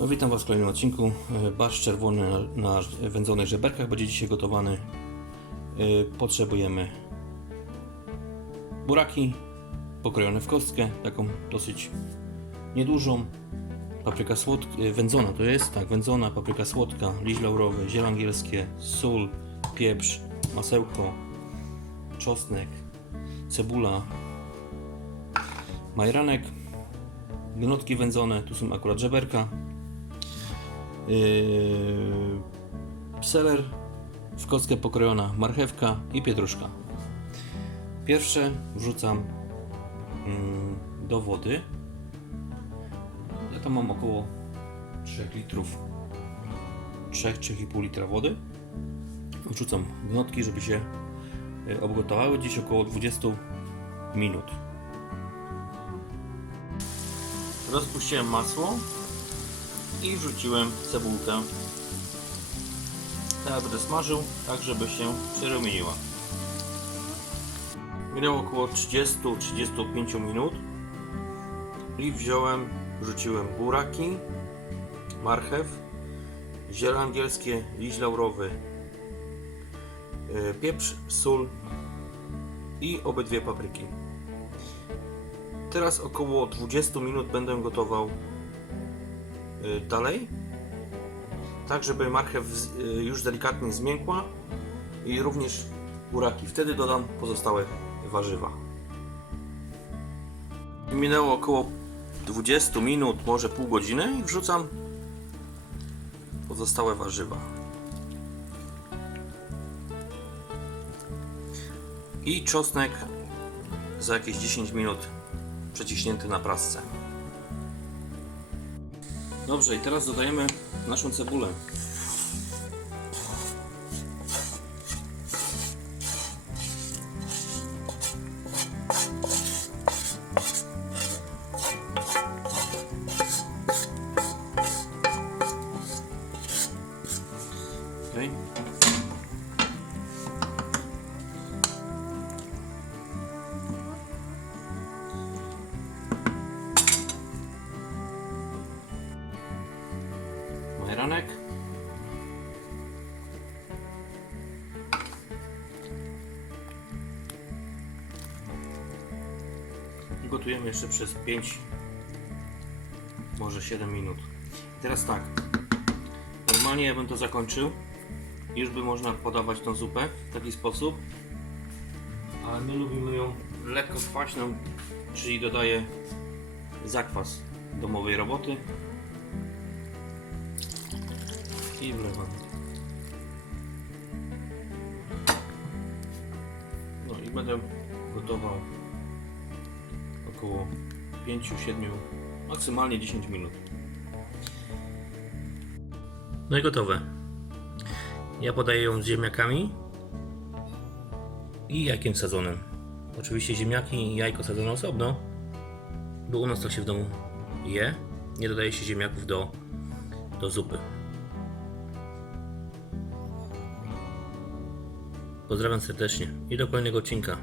No witam Was w kolejnym odcinku. E, Barszcz czerwony na, na wędzonych żeberkach będzie dzisiaj gotowany. E, Potrzebujemy buraki pokrojone w kostkę, taką dosyć niedużą. Papryka słodka, e, wędzona to jest, tak, wędzona, papryka słodka, liść laurowy, ziele angielskie, sól, pieprz, masełko, czosnek, cebula, majeranek, gnotki wędzone, tu są akurat żeberka, Yy, seler, w kostkę pokrojona marchewka i pietruszka. Pierwsze wrzucam mm, do wody. Ja tam mam około 3 litrów 3-3,5 litra wody. Wrzucam gnotki, żeby się y, obgotowały gdzieś około 20 minut. Rozpuściłem masło i wrzuciłem cebulkę. Teraz będę smażył, tak żeby się przerumieniła. Minęło około 30-35 minut i wziąłem, wrzuciłem buraki, marchew, ziele angielskie, liść laurowy, yy, pieprz, sól i obydwie papryki. Teraz około 20 minut będę gotował dalej, tak żeby marchew y, już delikatnie zmiękła i również buraki. Wtedy dodam pozostałe warzywa. Minęło około 20 minut, może pół godziny i wrzucam pozostałe warzywa. I czosnek za jakieś 10 minut przeciśnięty na prasce. Dobrze, i teraz dodajemy naszą cebulę. Okej. Majeranek. Gotujemy jeszcze przez 5, może 7 minut. Teraz tak. Normalnie ja bym to zakończył. Już by można podawać tą zupę w taki sposób. Ale my lubimy ją lekko kwaśną, czyli dodaję zakwas domowej roboty i wlewam. No i będę gotował około 5-7, maksymalnie 10 minut. No i gotowe. Ja podaję ją z ziemniakami i jajkiem sadzonym. Oczywiście ziemniaki i jajko sadzone osobno, bo u nas to się w domu je. Nie dodaje się ziemniaków do, do zupy. Pozdrawiam serdecznie i do kolejnego odcinka.